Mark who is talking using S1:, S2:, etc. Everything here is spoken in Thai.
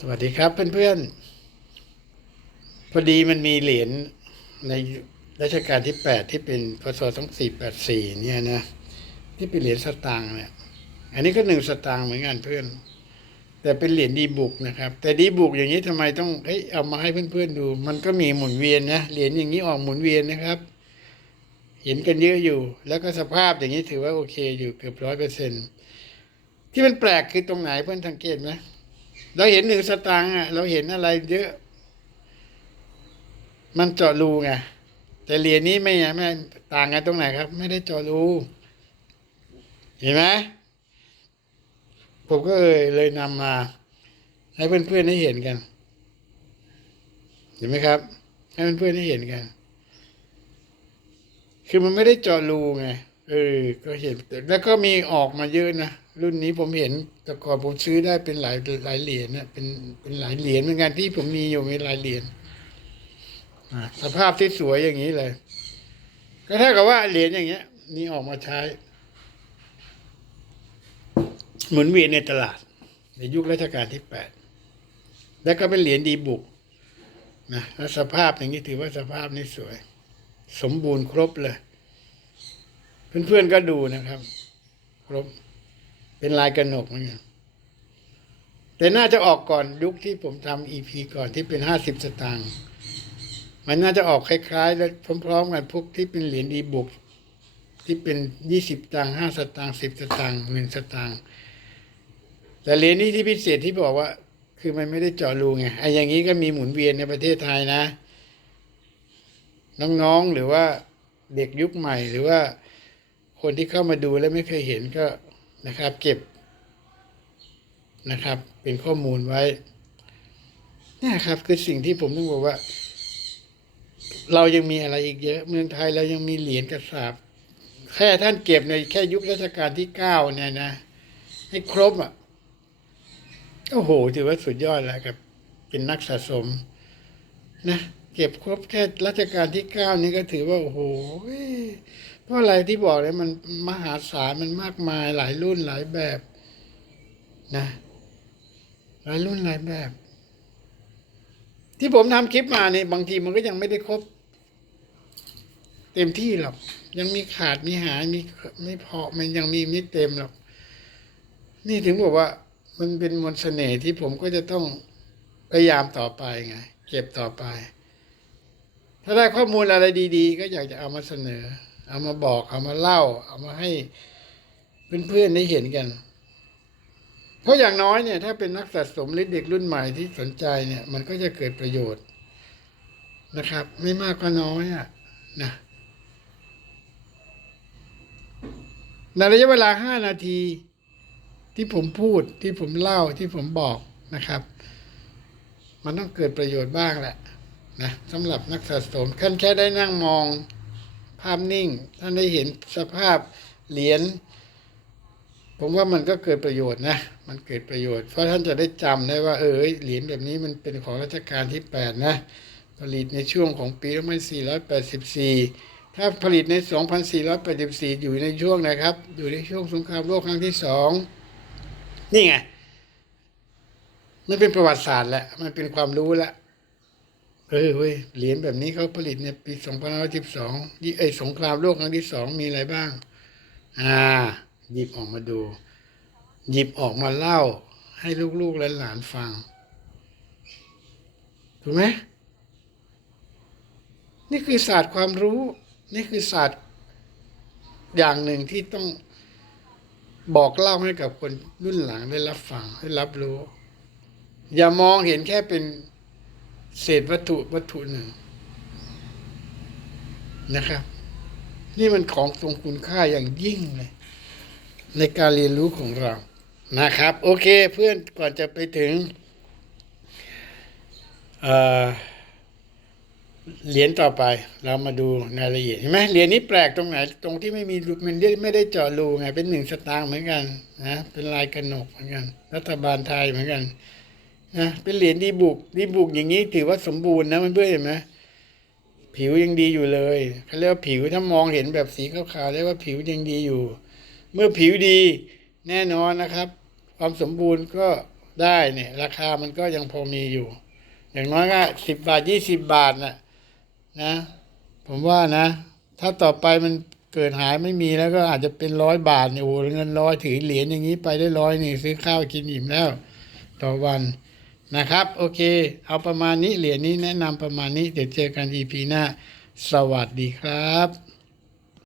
S1: สวัสดีครับเพื่อนๆ พอดีมันมีเหรียญในรัชกาลที่แปดที่เป็นพศสองสี่แปดสี่เนี่ยนะ ที่เป็นเหรียญสตางค์เนี่ย อันนี้ก็หนึ่งสตางค์เหมือนกันเพื่อน แต่เป็นเหรียญดีบุกนะครับ แต่ดีบุกอย่างนี้ทำไมต้องเอ้ยเอามาให้เพื่อนๆดู มันก็มีหมุนเวียนนะ เหรียญอย่างนี้ออกหมุนเวียนนะครับ เห็นกันเยอะอยู่ แล้วก็สภาพอย่างนี้ถือว่าโอเคอยู่เกือบร้อยเปอร์เซ็นที่มันแปลกคือตรงไหนเพื่อนสังเกตไหม เราเห็นหนึ่งสตางค์อะ เราเห็นอะไรเยอะ มันเจาะรูไงแต่เหรียญนี้ไม่ไม่ต่างกันตรงไหนครับ ไม่ได้เจาะรูเห็นไหมผมก็เลยเลยนำมา ให้เพื่อนๆได้เห็นกัน เห็นไหมครับ ให้เพื่อนๆได้เห็นกัน คือมันไม่ได้เจาะรูไงเออ ก็เห็น แล้วก็มีออกมาเยอะนะ รุ่นนี้ผมเห็นแต่ก่อนผมซื้อได้เป็นหลายหลายเหรียญนะเป็นเป็นหลายเหรียญเหมือนกันที่ผมมีอยู่มีหลายเหรียญอ่าสภาพที่สวยอย่างนี้เลย ก็เท่ากับว่าเหรียญอย่างเงี้ย นี่ออกมาใช้ หมุนเวียนในตลาด ในยุครัชกาลที่แปดแล้วก็เป็นเหรียญดีบุกนะแล้วสภาพอย่างนี้ถือว่าสภาพนี้สวย สมบูรณ์ครบเลย เพื่อนๆก็ดูนะครับ ครบ เป็นลายกระหนกเหมือนกันแต่น่าจะออกก่อนยุคที่ผมทำอีพีก่อนที่เป็นห้าสิบสตางค์มันน่าจะออกคล้ายๆ แล้วพร้อมๆกันพวกที่เป็นเหรียญดีบุกที่เป็นยี่สิบตังห้าสตางค์สิบสตางค์หนึ่งสตางค์แต่เหรียญนี้ที่พิเศษที่บอกว่า คือมันไม่ได้เจาะรูไงไอ้อย่างนี้ก็มีหมุนเวียนในประเทศไทยนะ น้องๆหรือว่าเด็กยุคใหม่หรือว่าคนที่เข้ามาดูแล้วไม่เคยเห็นก็ นะครับ เก็บนะครับ เป็นข้อมูลไว้เนี่ยครับ คือสิ่งที่ผมต้องบอกว่า เรายังมีอะไรอีกเยอะ เมืองไทยเรายังมีเหรียญกระสาบแค่ท่านเก็บในแค่ยุครัชกาลที่เก้าเนี่ยนะ ให้ครบอะโอ้โหถือว่าสุดยอดแล้วครับ เป็นนักสะสมนะ เก็บครบแค่รัชกาลที่เก้านี้ก็ถือว่าโอ้โหเพราะอะไรที่บอกเลยมันมหาศาลมันมากมายหลายรุ่นหลายแบบนะหลายรุ่นหลายแบบ ที่ผมทำคลิปมาเนี่ยบางทีมันก็ยังไม่ได้ครบ เต็มที่หรอก ยังมีขาดมีหายมีไม่พอมันยังมีไม่เต็มหรอก นี่ถึงบอกว่า มันเป็นมนต์เสน่ห์ที่ผมก็จะต้องพยายามต่อไปไง เก็บต่อไป ถ้าได้ข้อมูลอะไรดีๆ ก็อยากจะเอามาเสนอ เอามาบอก เอามาเล่า เอามาให้เพื่อนๆได้เห็นกัน เพราะอย่างน้อยเนี่ย ถ้าเป็นนักสะสมหรือเด็กรุ่นใหม่ที่สนใจเนี่ย มันก็จะเกิดประโยชน์นะครับ ไม่มากก็น้อยอะนะในระยะเวลาห้านาทีที่ผมพูดที่ผมเล่าที่ผมบอกนะครับ มันต้องเกิดประโยชน์บ้างแหละ นะสำหรับนักสะสมท่านแค่ได้นั่งมองภาพนิ่ง ท่านได้เห็นสภาพเหรียญผมว่ามันก็เกิดประโยชน์นะ มันเกิดประโยชน์เพราะท่านจะได้จำได้ว่า เออเหรียญแบบนี้มันเป็นของรัชกาลที่แปดนะ ผลิตในช่วงของปี2484 ถ้าผลิตใน 2484 อยู่ในช่วงนะครับ อยู่ในช่วงสงครามโลกครั้งที่สองนี่ไงมันเป็นประวัติศาสตร์แหละ มันเป็นความรู้ละ เออเว้ยเหรียญแบบนี้เขาผลิตในปี2512ยี่ไอสงครามโลกครั้งที่สองมีอะไรบ้าง อ่า หยิบออกมาดู หยิบออกมาเล่า ให้ลูกๆและหลานฟังถูกไหมนี่คือศาสตร์ความรู้ นี่คือศาสตร์อย่างหนึ่งที่ต้องบอกเล่าให้กับคนรุ่นหลังได้รับฟังได้รับรู้ อย่ามองเห็นแค่เป็น เศษวัตถุวัตถุหนึ่งนะครับ นี่มันของทรงคุณค่าอย่างยิ่งเลยในการเรียนรู้ของเรานะครับ โอเคเพื่อนก่อนจะไปถึงเหรียญต่อไปเรามาดูรายละเอียดเห็นไหมเหรียญนี้แปลกตรงไหน ตรงที่ไม่มีมันไม่ได้เจาะรูไงเป็นหนึ่งสตางค์เหมือนกันนะเป็นลายกระหนกเหมือนกัน รัฐบาลไทยเหมือนกัน นะเป็นเหรียญดีบุกดีบุกอย่างนี้ถือว่าสมบูรณ์นะมันเพื่อนเห็นไหมผิวยังดีอยู่เลยเขาเรียกว่าผิวถ้ามองเห็นแบบสีขาวๆเรียกว่าผิวยังดีอยู่ เมื่อผิวดีแน่นอนนะครับ ความสมบูรณ์ก็ได้เนี่ย ราคามันก็ยังพอมีอยู่ อย่างน้อยก็สิบบาทยี่สิบบาทน่ะนะ ผมว่านะ ถ้าต่อไปมันเกิดหายไม่มีแล้วก็อาจจะเป็นร้อยบาทเนี่ยโอ้เงินร้อยถือเหรียญอย่างนี้ไปได้ร้อยนี่ซื้อข้าวกินอิ่มแล้ว ต่อวัน นะครับ โอเค เอาประมาณนี้เหรียญนี้แนะนำประมาณนี้ เดี๋ยวเจอกัน EP หน้า สวัสดีครับ